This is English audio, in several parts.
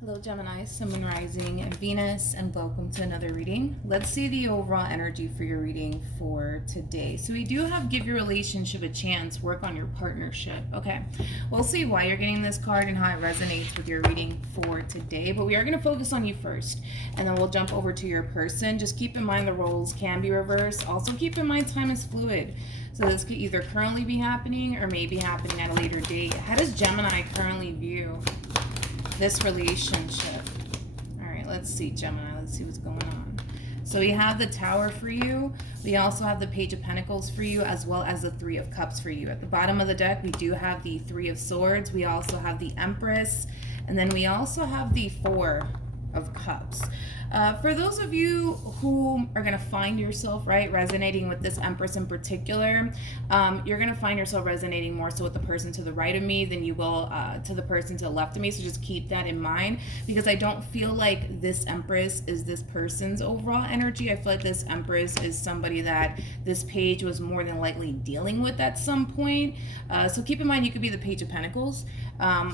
Hello Gemini, Sun, Moon, Rising, and Venus, and welcome to another reading. Let's see the overall energy for your reading for today. So we do have give your relationship a chance, work on your partnership. Okay, we'll see why you're getting this card and how it resonates with your reading for today, but we are going to focus on you first, and then we'll jump over to your person. Just keep in mind the roles can be reversed. Also keep in mind time is fluid. So this could either currently be happening or maybe happening at a later date. How does Gemini currently view this relationship? All right, let's see, Gemini. Let's see what's going on. So we have the Tower for you. We also have the Page of Pentacles for you, as well as the Three of Cups for you. At the bottom of the deck, we do have the Three of Swords. We also have the Empress. And then we also have the Four of Cups. For those of you who are going to find yourself, right, resonating with this Empress in particular, you're going to find yourself resonating more so with the person to the right of me than you will to the person to the left of me. So just keep that in mind, because I don't feel like this Empress is this person's overall energy. I feel like this Empress is somebody that this page was more than likely dealing with at some point. So keep in mind, you could be the Page of Pentacles,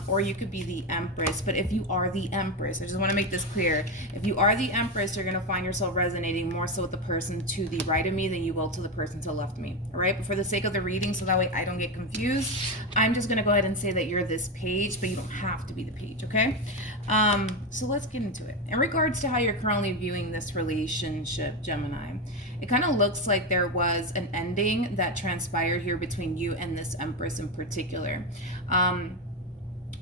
or you could be the Empress. But if you are the Empress, I just want to make this clear. If you are the Empress, you're going to find yourself resonating more so with the person to the right of me than you will to the person to the left of me. All right, but for the sake of the reading, so that way I don't get confused, I'm just going to go ahead and say that you're this page, but you don't have to be the page, okay? So let's get into it. In regards to how you're currently viewing this relationship, Gemini, it kind of looks like there was an ending that transpired here between you and this Empress in particular.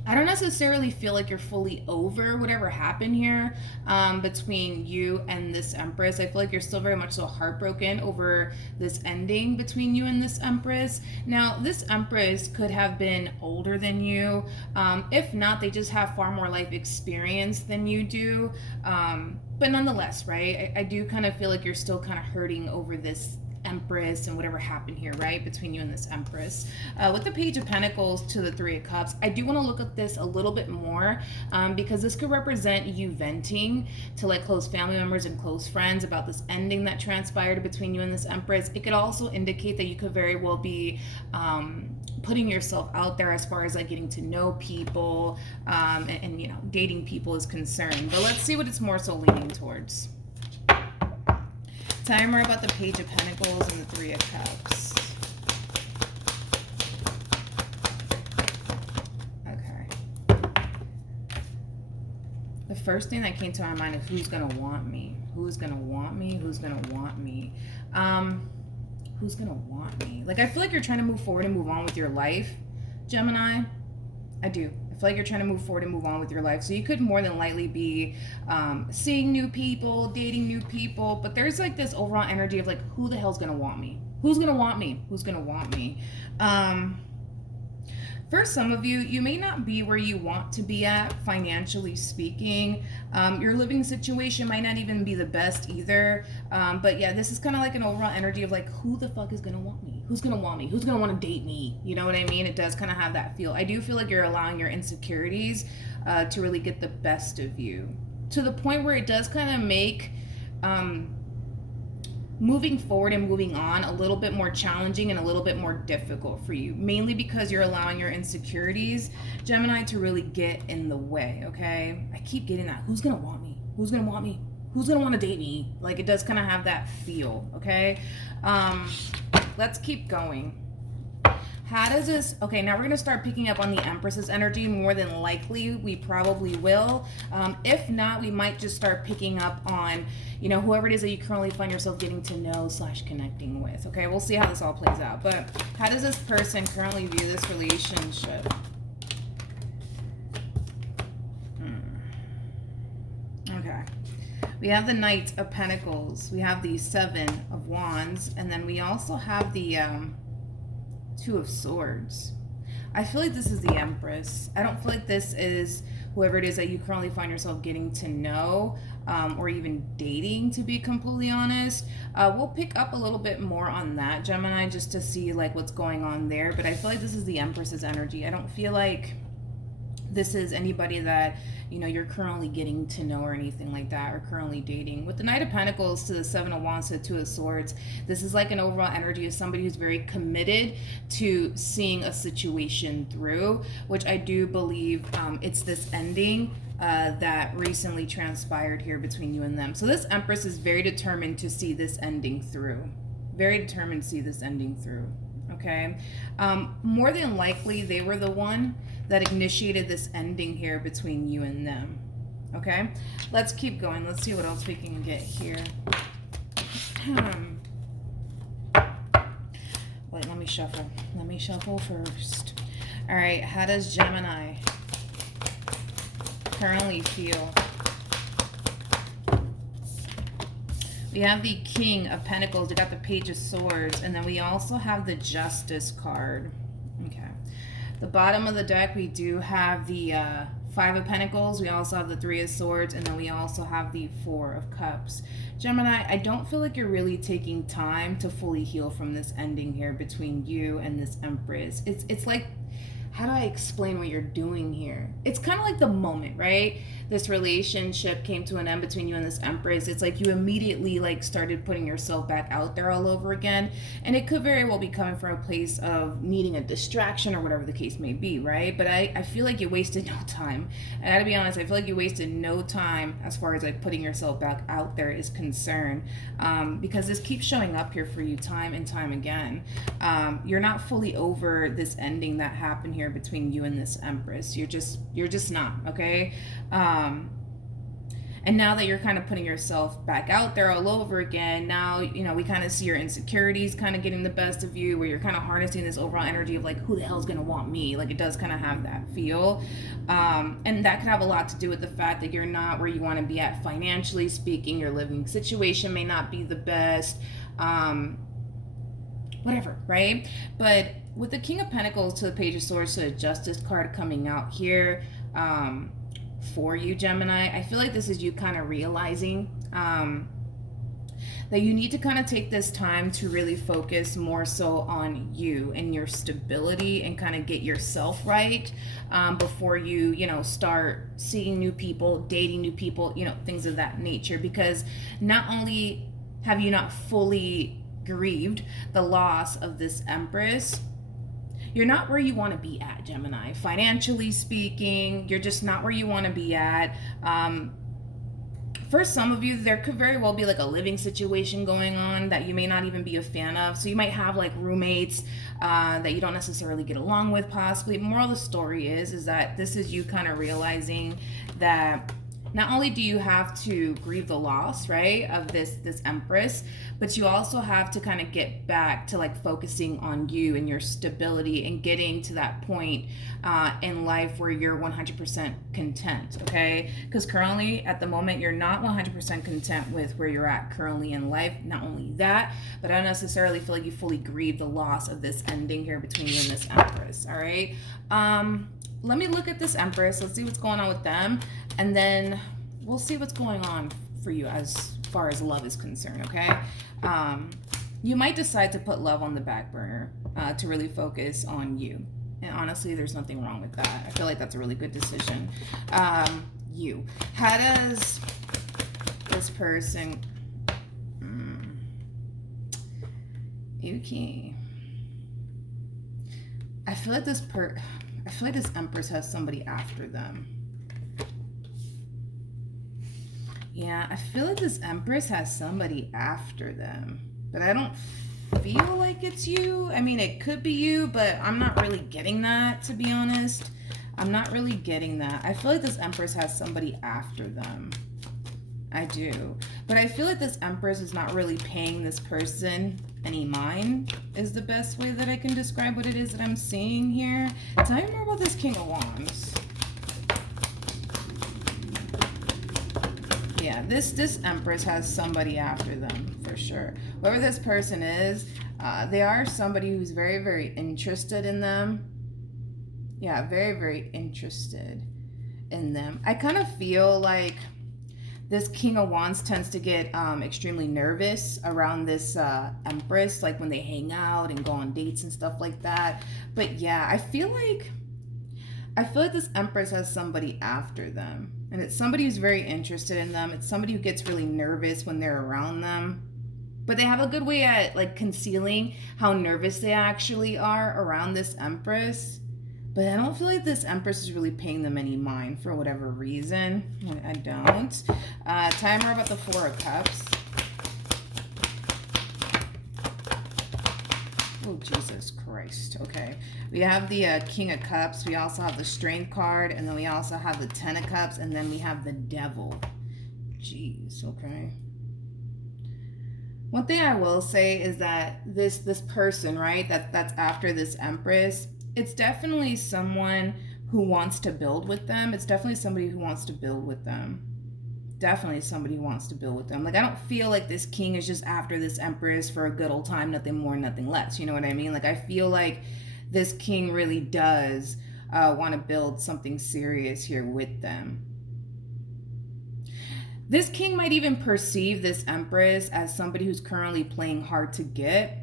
I don't necessarily feel like you're fully over whatever happened here between you and this Empress. I feel like you're still very much so heartbroken over this ending between you and this Empress. Now, this Empress could have been older than you. If not, they just have far more life experience than you do. But nonetheless, right, I do kind of feel like you're still kind of hurting over this Empress and whatever happened here, right, between you and this Empress. With the Page of Pentacles to the Three of Cups, I do want to look at this a little bit more because this could represent you venting to like close family members and close friends about this ending that transpired between you and this Empress. It could also indicate that you could very well be putting yourself out there as far as like getting to know people and you know, dating people is concerned. But let's see what it's more so leaning towards. Tell me more about the Page of Pentacles and the Three of Cups. Okay. The first thing that came to my mind is who's going to want me? Who's going to want me? Who's going to want me? Who's going to want me? Like, I feel like you're trying to move forward and move on with your life, Gemini. I do. I feel like you're trying to move forward and move on with your life. So you could more than likely be seeing new people, dating new people. But there's like this overall energy of like, who the hell's going to want me? Who's going to want me? Who's going to want me? For some of you, you may not be where you want to be at, financially speaking. Your living situation might not even be the best either. But yeah, this is kind of like an overall energy of like, who the fuck is going to want me? Who's going to want me? Who's going to want to date me? You know what I mean? It does kind of have that feel. I do feel like you're allowing your insecurities to really get the best of you, to the point where it does kind of make moving forward and moving on a little bit more challenging and a little bit more difficult for you, mainly because you're allowing your insecurities, Gemini, to really get in the way, okay? I keep getting that. Who's gonna want me? Who's gonna want me? Who's gonna want to date me? Like, it does kind of have that feel, okay? Let's keep going. How does this, okay, now we're going to start picking up on the Empress's energy. More than likely, we probably will. If not, we might just start picking up on, you know, whoever it is that you currently find yourself getting to know / connecting with. Okay, we'll see how this all plays out. But how does this person currently view this relationship? Okay. We have the Knight of Pentacles. We have the Seven of Wands. And then we also have the Two of Swords. I feel like this is the Empress. I don't feel like this is whoever it is that you currently find yourself getting to know or even dating, to be completely honest. We'll pick up a little bit more on that, Gemini, just to see like what's going on there. But I feel like this is the Empress's energy. I don't feel like this is anybody that, you know, you're currently getting to know or anything like that, or currently dating. With the Knight of Pentacles to the Seven of Wands to the Two of Swords, this is like an overall energy of somebody who's very committed to seeing a situation through, which I do believe it's this ending that recently transpired here between you and them. So this Empress is very determined to see this ending through. Very determined to see this ending through. Okay. More than likely, they were the one that initiated this ending here between you and them. Okay. Let's keep going. Let's see what else we can get here. Wait, let me shuffle. Let me shuffle first. All right. How does Gemini currently feel? We have the King of Pentacles. We got the Page of Swords. And then we also have the Justice card. Okay. The bottom of the deck, we do have the Five of Pentacles. We also have the Three of Swords. And then we also have the Four of Cups. Gemini, I don't feel like you're really taking time to fully heal from this ending here between you and this Empress. It's like, how do I explain what you're doing here? It's kind of like the moment, right? This relationship came to an end between you and this Empress. It's like you immediately like started putting yourself back out there all over again. And it could very well be coming from a place of needing a distraction or whatever the case may be, right? But I feel like you wasted no time. I gotta be honest, I feel like you wasted no time as far as like putting yourself back out there is concerned. Because this keeps showing up here for you time and time again. You're not fully over this ending that happened here between you and this Empress. You're just not, okay? And now that you're kind of putting yourself back out there all over again, now, you know, we kind of see your insecurities kind of getting the best of you, where you're kind of harnessing this overall energy of like, who the hell's gonna want me? Like, it does kind of have that feel. And that could have a lot to do with the fact that you're not where you want to be at financially speaking. Your living situation may not be the best. Whatever, right? But with the King of Pentacles to the Page of Swords to the Justice card coming out here, for you, Gemini, I feel like this is you kind of realizing that you need to kind of take this time to really focus more so on you and your stability and kind of get yourself right before you start seeing new people, dating new people, things of that nature. Because not only have you not fully grieved the loss of this Empress, you're not where you want to be at, Gemini. Financially speaking, you're just not where you want to be at. For some of you, there could very well be like a living situation going on that you may not even be a fan of. So you might have like roommates that you don't necessarily get along with, possibly. Moral of the story is that this is you kind of realizing that not only do you have to grieve the loss, right, of this Empress, but you also have to kind of get back to like focusing on you and your stability and getting to that point in life where you're 100% content, okay? Because currently, at the moment, you're not 100% content with where you're at currently in life. Not only that, but I don't necessarily feel like you fully grieve the loss of this ending here between you and this Empress, all right? Let me look at this Empress. Let's see what's going on with them. And then we'll see what's going on for you as far as love is concerned, okay? You might decide to put love on the back burner to really focus on you. And honestly, there's nothing wrong with that. I feel like that's a really good decision. You. How does this person... Okay. I feel like this Empress has somebody after them. Yeah, I feel like this Empress has somebody after them. But I don't feel like it's you. I mean, it could be you, but I'm not really getting that, to be honest. I'm not really getting that. I feel like this Empress has somebody after them. I do. But I feel like this Empress is not really paying this person any mind, is the best way that I can describe what it is that I'm seeing here. Tell me more about this King of Wands. Yeah, this Empress has somebody after them, for sure. Whoever this person is, they are somebody who's very, very interested in them. Yeah, very, very interested in them. I kind of feel like this King of Wands tends to get extremely nervous around this Empress, like when they hang out and go on dates and stuff like that. But yeah, I feel like this Empress has somebody after them. And it's somebody who's very interested in them. It's somebody who gets really nervous when they're around them. But they have a good way at like concealing how nervous they actually are around this Empress. But I don't feel like this Empress is really paying them any mind for whatever reason. I don't. Timer about the Four of Cups. Oh, Jesus Christ. Okay. We have the King of Cups. We also have the Strength card. And then we also have the Ten of Cups. And then we have the Devil. Jeez. Okay. One thing I will say is that this person, right, that's after this Empress, it's definitely someone who wants to build with them. It's definitely somebody who wants to build with them. Definitely somebody who wants to build with them. Like, I don't feel like this king is just after this Empress for a good old time, nothing more, nothing less. You know what I mean? Like, I feel like this king really does want to build something serious here with them. This king might even perceive this Empress as somebody who's currently playing hard to get.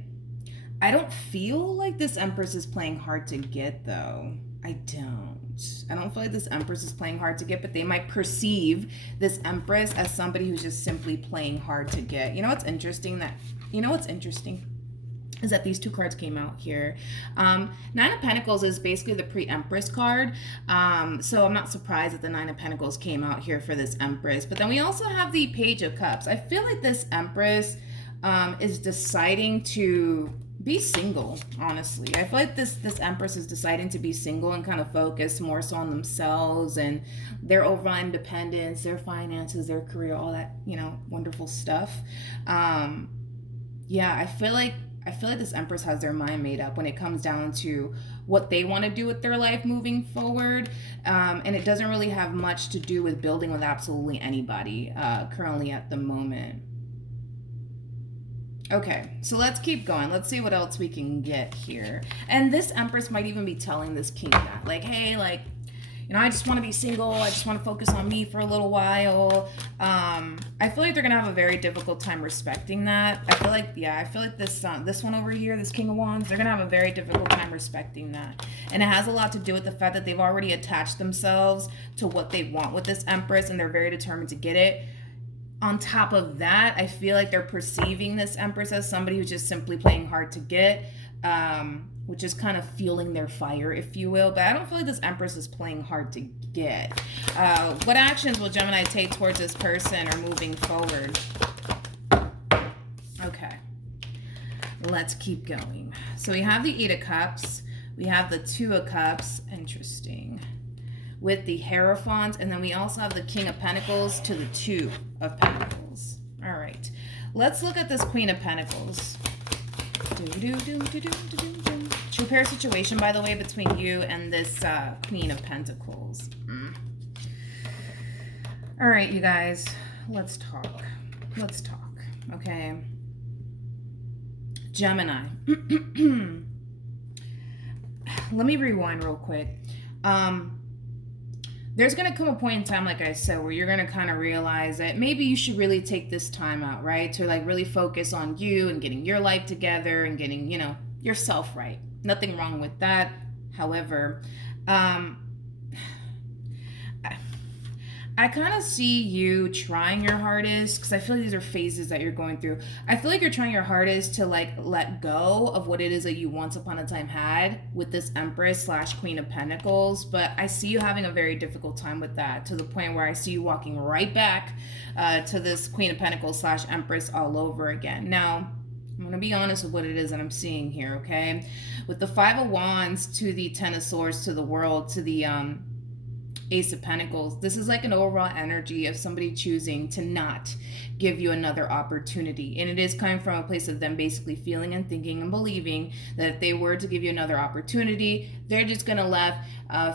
I don't feel like this Empress is playing hard to get, though. I don't feel like this Empress is playing hard to get, but they might perceive this Empress as somebody who's just simply playing hard to get. You know what's interesting? Is that these two cards came out here. Nine of Pentacles is basically the pre-Empress card. So I'm not surprised that the Nine of Pentacles came out here for this Empress. But then we also have the Page of Cups. I feel like this Empress is deciding to be single, honestly. I feel like this Empress is deciding to be single and kind of focus more so on themselves and their overall independence, their finances, their career, all that, wonderful stuff. Yeah, I feel like this Empress has their mind made up when it comes down to what they want to do with their life moving forward. And it doesn't really have much to do with building with absolutely anybody currently at the moment. Okay, so let's keep going. Let's see what else we can get here. And this Empress might even be telling this king that, like, hey, like, I just want to be single. I just want to focus on me for a little while. I feel like they're going to have a very difficult time respecting that. I feel like this one over here, this King of Wands, they're going to have a very difficult time respecting that. And it has a lot to do with the fact that they've already attached themselves to what they want with this Empress, and they're very determined to get it. On top of that, I feel like they're perceiving this Empress as somebody who's just simply playing hard to get, which is kind of fueling their fire, if you will. But I don't feel like this Empress is playing hard to get. What actions will Gemini take towards this person or moving forward? Okay. Let's keep going. So we have the Eight of Cups. We have the Two of Cups. Interesting. With the Hierophant, and then we also have the King of Pentacles to the Two of Pentacles. All right, let's look at this Queen of Pentacles. True pair situation, by the way, between you and this Queen of Pentacles. All right, you guys, let's talk. Okay, Gemini. Let me rewind real quick. There's going to come a point in time, like I said, where you're going to kind of realize that maybe you should really take this time out, right? To like really focus on you and getting your life together and getting, yourself right. Nothing wrong with that. However, I kind of see you trying your hardest, because I feel like these are phases that you're going through. I feel like you're trying your hardest to like let go of what it is that you once upon a time had with this Empress / Queen of Pentacles, but I see you having a very difficult time with that, to the point where I see you walking right back to this Queen of Pentacles / Empress all over again. Now, I'm going to be honest with what it is that I'm seeing here, okay? With the Five of Wands to the Ten of Swords to the World to the Ace of Pentacles, this is like an overall energy of somebody choosing to not give you another opportunity. And it is coming from a place of them basically feeling and thinking and believing that if they were to give you another opportunity, they're just going to left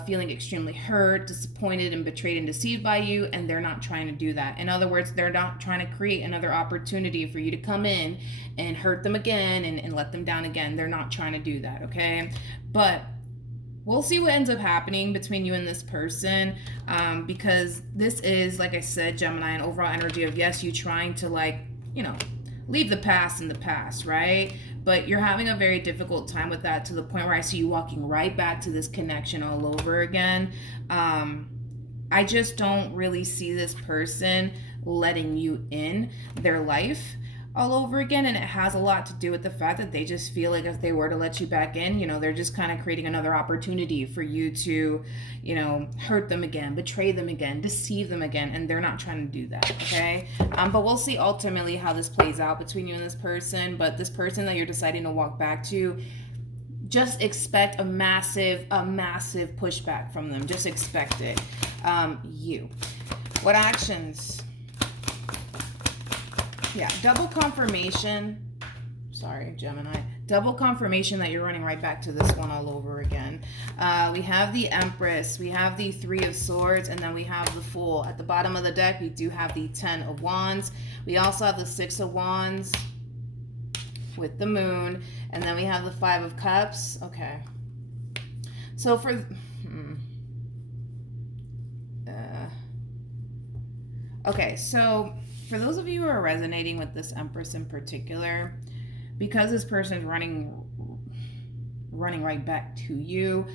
feeling extremely hurt, disappointed, and betrayed and deceived by you, and they're not trying to do that. In other words, they're not trying to create another opportunity for you to come in and hurt them again and let them down again. They're not trying to do that, okay? But we'll see what ends up happening between you and this person, because this is, like I said, Gemini, an overall energy of, yes, you trying to, like, leave the past in the past, right? But you're having a very difficult time with that, to the point where I see you walking right back to this connection all over again. I just don't really see this person letting you in their life. all over again, and it has a lot to do with the fact that they just feel like if they were to let you back in, they're just kind of creating another opportunity for you to, hurt them again, betray them again, deceive them again, and they're not trying to do that. Okay. But we'll see ultimately how this plays out between you and this person. But this person that you're deciding to walk back to, just expect a massive pushback from them. Just expect it. What actions? Yeah, double confirmation. Sorry, Gemini. Double confirmation that you're running right back to this one all over again. We have the Empress, we have the Three of Swords, and then we have the Fool. At the bottom of the deck, we do have the Ten of Wands. We also have the Six of Wands with the Moon, and then we have the Five of Cups. Okay. So for those of you who are resonating with this Empress in particular, because this person is running right back to you,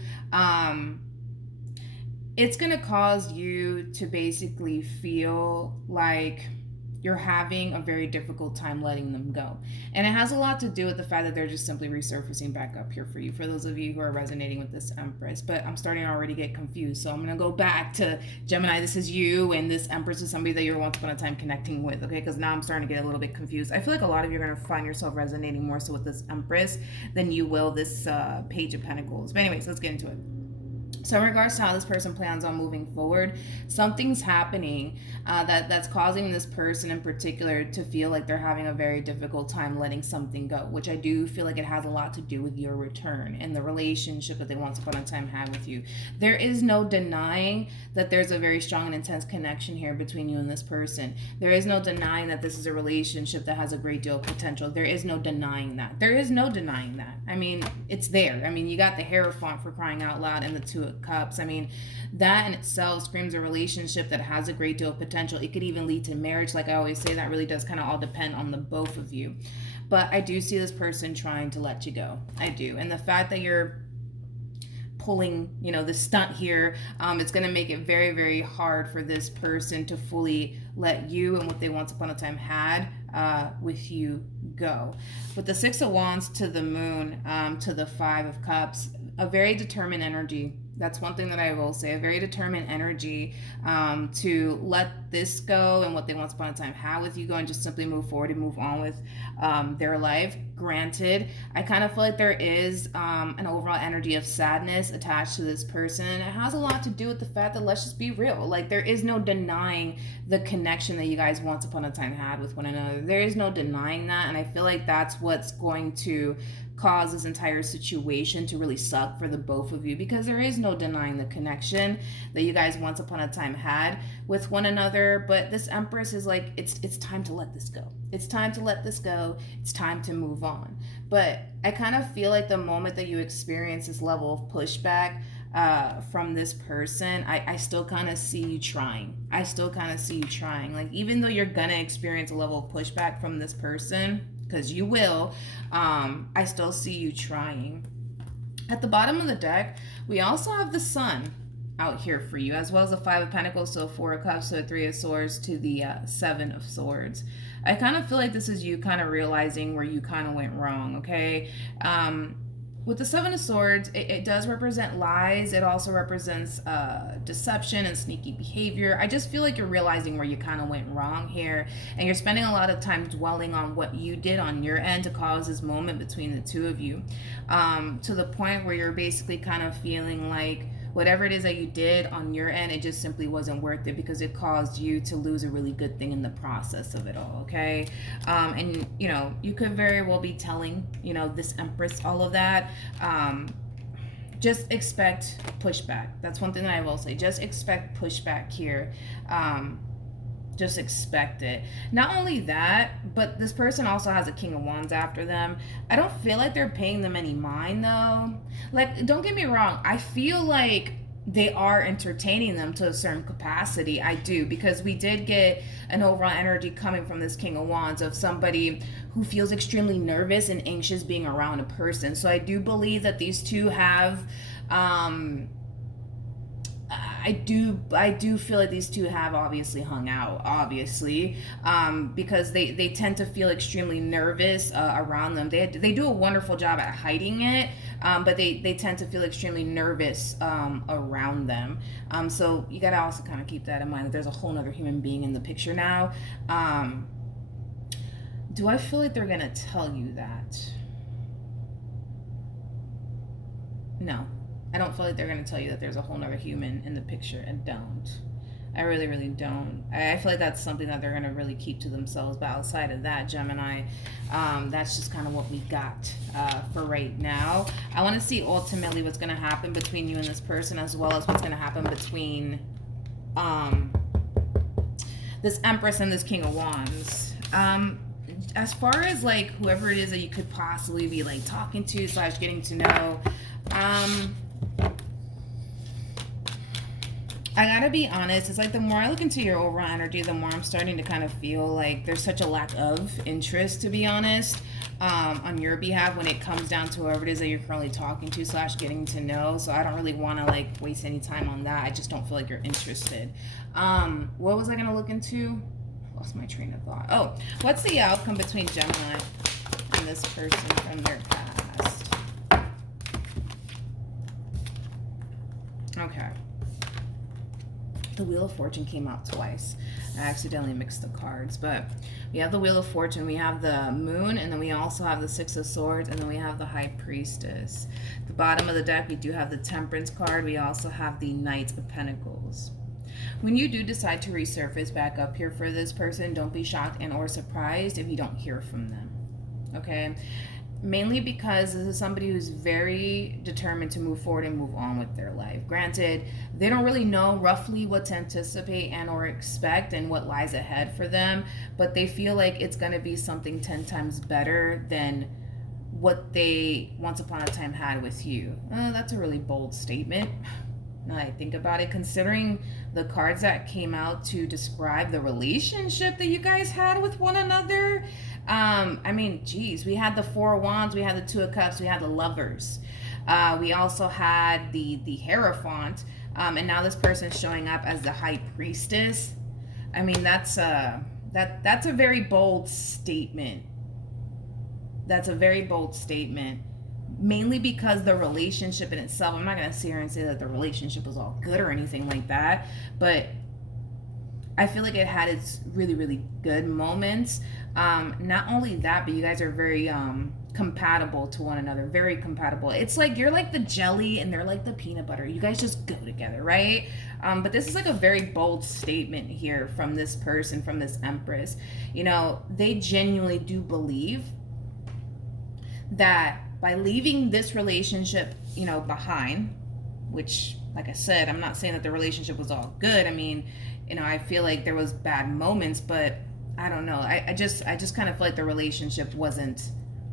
it's going to cause you to basically feel like you're having a very difficult time letting them go. And it has a lot to do with the fact that they're just simply resurfacing back up here for you, for those of you who are resonating with this Empress. But I'm starting to already get confused. So I'm going to go back to Gemini. This is you, and this Empress is somebody that you were once upon a time connecting with, okay? Because now I'm starting to get a little bit confused. I feel like a lot of you are going to find yourself resonating more so with this Empress than you will this Page of Pentacles. But anyways, let's get into it. So in regards to how this person plans on moving forward, something's happening that's causing this person in particular to feel like they're having a very difficult time letting something go, which I do feel like it has a lot to do with your return and the relationship that they once upon a time had with you. There is no denying that there's a very strong and intense connection here between you and this person. There is no denying that this is a relationship that has a great deal of potential. There is no denying that. There is no denying that. I mean, it's there. I mean, you got the Hierophant, for crying out loud, and the Two of Cups. I mean, that in itself screams a relationship that has a great deal of potential. It could even lead to marriage. Like I always say, that really does kind of all depend on the both of you. But I do see this person trying to let you go. I do. And the fact that you're pulling, the stunt here, it's going to make it very, very hard for this person to fully let you and what they once upon a time had with you go. With the Six of Wands to the Moon, to the Five of Cups, a very determined energy. That's one thing that I will say, a very determined energy to let this go and what they once upon a time had with you go and just simply move forward and move on with their life. Granted, I kind of feel like there is an overall energy of sadness attached to this person. And it has a lot to do with the fact that, let's just be real, like there is no denying the connection that you guys once upon a time had with one another. There is no denying that. And I feel like that's what's going to cause this entire situation to really suck for the both of you, because there is no denying the connection that you guys once upon a time had with one another. But this Empress is like, it's time to let this go. It's time to let this go. It's time to move on. But I kind of feel like the moment that you experience this level of pushback from this person, I still kind of see you trying. I still kind of see you trying. Like, even though you're gonna experience a level of pushback from this person, because you will, I still see you trying. At the bottom of the deck, we also have the Sun out here for you, as well as the Five of Pentacles, so Four of Cups, so the Three of Swords to the Seven of Swords. I kind of feel like this is you kind of realizing where you kind of went wrong, okay? With the Seven of Swords, it does represent lies. It also represents deception and sneaky behavior. I just feel like you're realizing where you kind of went wrong here. And you're spending a lot of time dwelling on what you did on your end to cause this moment between the two of you. To the point where you're basically kind of feeling like whatever it is that you did on your end, it just simply wasn't worth it because it caused you to lose a really good thing in the process of it all, okay? And, you could very well be telling, this Empress all of that. Just expect pushback. That's one thing that I will say. Just expect pushback here. Just expect it. Not only that, but this person also has a King of Wands after them. I don't feel like they're paying them any mind though. Like, don't get me wrong, I feel like they are entertaining them to a certain capacity. I do, because we did get an overall energy coming from this King of Wands of somebody who feels extremely nervous and anxious being around a person. So I do believe that these two have I do feel like these two have obviously hung out, obviously, because they tend to feel extremely nervous around them. They do a wonderful job at hiding it, but they tend to feel extremely nervous around them. So you gotta also kind of keep that in mind, that there's a whole other human being in the picture now. Do I feel like they're gonna tell you that? No. I don't feel like they're going to tell you that there's a whole nother human in the picture. I don't. I really, really don't. I feel like that's something that they're going to really keep to themselves. But outside of that, Gemini, that's just kind of what we got for right now. I want to see ultimately what's going to happen between you and this person, as well as what's going to happen between this Empress and this King of Wands. As far as like whoever it is that you could possibly be like talking to / getting to know, I gotta be honest, it's like the more I look into your overall energy, the more I'm starting to kind of feel like there's such a lack of interest, to be honest, on your behalf when it comes down to whoever it is that you're currently talking to / getting to know. So I don't really want to like waste any time on that. I just don't feel like you're interested. What was I gonna look into? Lost my train of thought. Oh, what's the outcome between Gemini and this person from their past? Okay. The Wheel of Fortune came out twice. I accidentally mixed the cards, but we have the Wheel of Fortune, we have the Moon, and then we also have the Six of Swords, and then we have the High Priestess. At the bottom of the deck, we do have the Temperance card. We also have the Knight of Pentacles. When you do decide to resurface back up here for this person, don't be shocked and or surprised if you don't hear from them, okay? Mainly because this is somebody who's very determined to move forward and move on with their life. Granted, they don't really know roughly what to anticipate and or expect and what lies ahead for them, but they feel like it's going to be something 10 times better than what they once upon a time had with you. That's a really bold statement. Now that I think about it, considering the cards that came out to describe the relationship that you guys had with one another, I mean, geez, we had the Four of Wands, we had the Two of Cups, we had the Lovers, we also had the Hierophant, and now this person's showing up as the High Priestess. I mean, that's a very bold statement. That's a very bold statement. Mainly because the relationship in itself, I'm not going to sit here and say that the relationship was all good or anything like that, but I feel like it had its really, really good moments. Not only that, but you guys are very compatible to one another, very compatible. It's like you're like the jelly and they're like the peanut butter. You guys just go together, right? But this is like a very bold statement here from this person, from this Empress. You know, they genuinely do believe that by leaving this relationship, you know, behind, which, like I said, I'm not saying that the relationship was all good. I mean, you know, I feel like there was bad moments, but I don't know. I just kind of feel like the relationship wasn't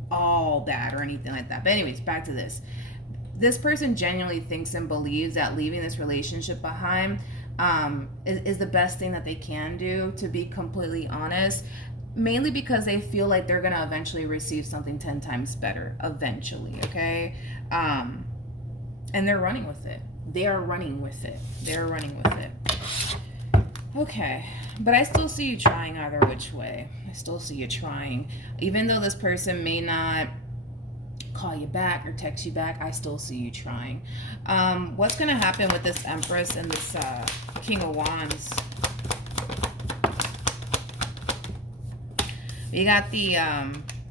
all bad or anything like that. But anyways, back to this. This person genuinely thinks and believes that leaving this relationship behind is the best thing that they can do, to be completely honest. Mainly because they feel like they're going to eventually receive something 10 times better eventually, okay? And they're running with it. They are running with it. They're running with it. Okay. But I still see you trying either which way. I still see you trying. Even though this person may not call you back or text you back, I still see you trying. What's going to happen with this Empress and this King of Wands? We got the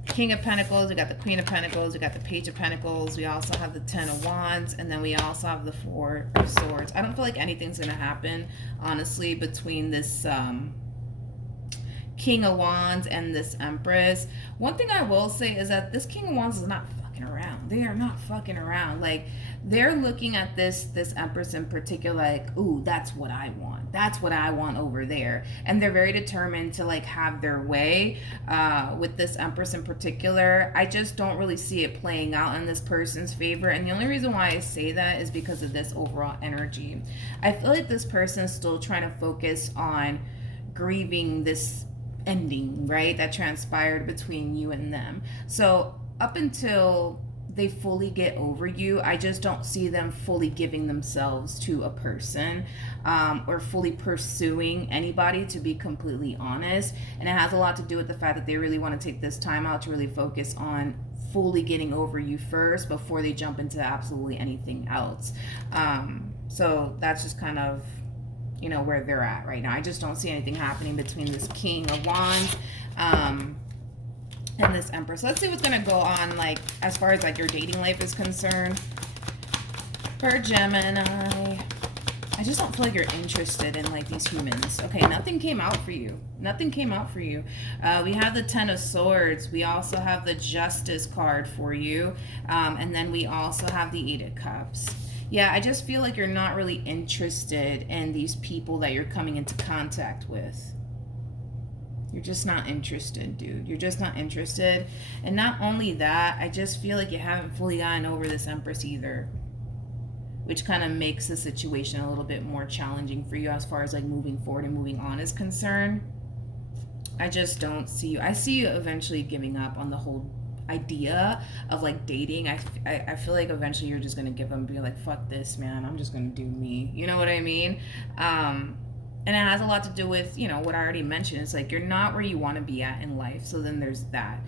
King of Pentacles, we got the Queen of Pentacles, we got the Page of Pentacles, we also have the Ten of Wands, and then we also have the Four of Swords. I don't feel like anything's going to happen, honestly, between this King of Wands and this Empress. One thing I will say is that this King of Wands is not fucking around. They are not fucking around. Like, they're looking at this Empress in particular like, ooh, that's what I want. That's what I want over there. And they're very determined to like have their way with this Empress in particular. I just don't really see it playing out in this person's favor. And the only reason why I say that is because of this overall energy. I feel like this person is still trying to focus on grieving this ending, right, that transpired between you and them. So up until they fully get over you. I just don't see them fully giving themselves to a person, or fully pursuing anybody, to be completely honest. And it has a lot to do with the fact that they really want to take this time out to really focus on fully getting over you first before they jump into absolutely anything else. So that's just kind of, you know, where they're at right now. I just don't see anything happening between this King of Wands and this Empress. So let's see what's going to go on, like, as far as, like, your dating life is concerned. For Gemini, I just don't feel like you're interested in, like, these humans. Okay, nothing came out for you. Nothing came out for you. We have the Ten of Swords. We also have the Justice card for you. And then we also have the Eight of Cups. Yeah, I just feel like you're not really interested in these people that you're coming into contact with. You're just not interested, dude. You're just not interested. And not only that, I just feel like you haven't fully gotten over this Empress either, which kind of makes the situation a little bit more challenging for you as far as, like, moving forward and moving on is concerned. I just don't see you. I see you eventually giving up on the whole idea of, like, dating. I feel like eventually you're just gonna give up and be like, fuck this, man, I'm just gonna do me, you know what I mean? And it has a lot to do with, you know, what I already mentioned. It's like you're not where you want to be at in life, so then there's that.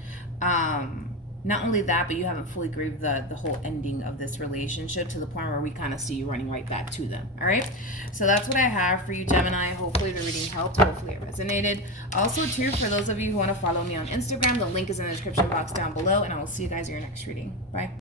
Not only that, but you haven't fully grieved the whole ending of this relationship to the point where we kind of see you running right back to them. All right, so that's what I have for you, Gemini. Hopefully the reading helped. Hopefully it resonated. Also, too, for those of you who want to follow me on Instagram, the link is in the description box down below, and I will see you guys in your next reading. Bye.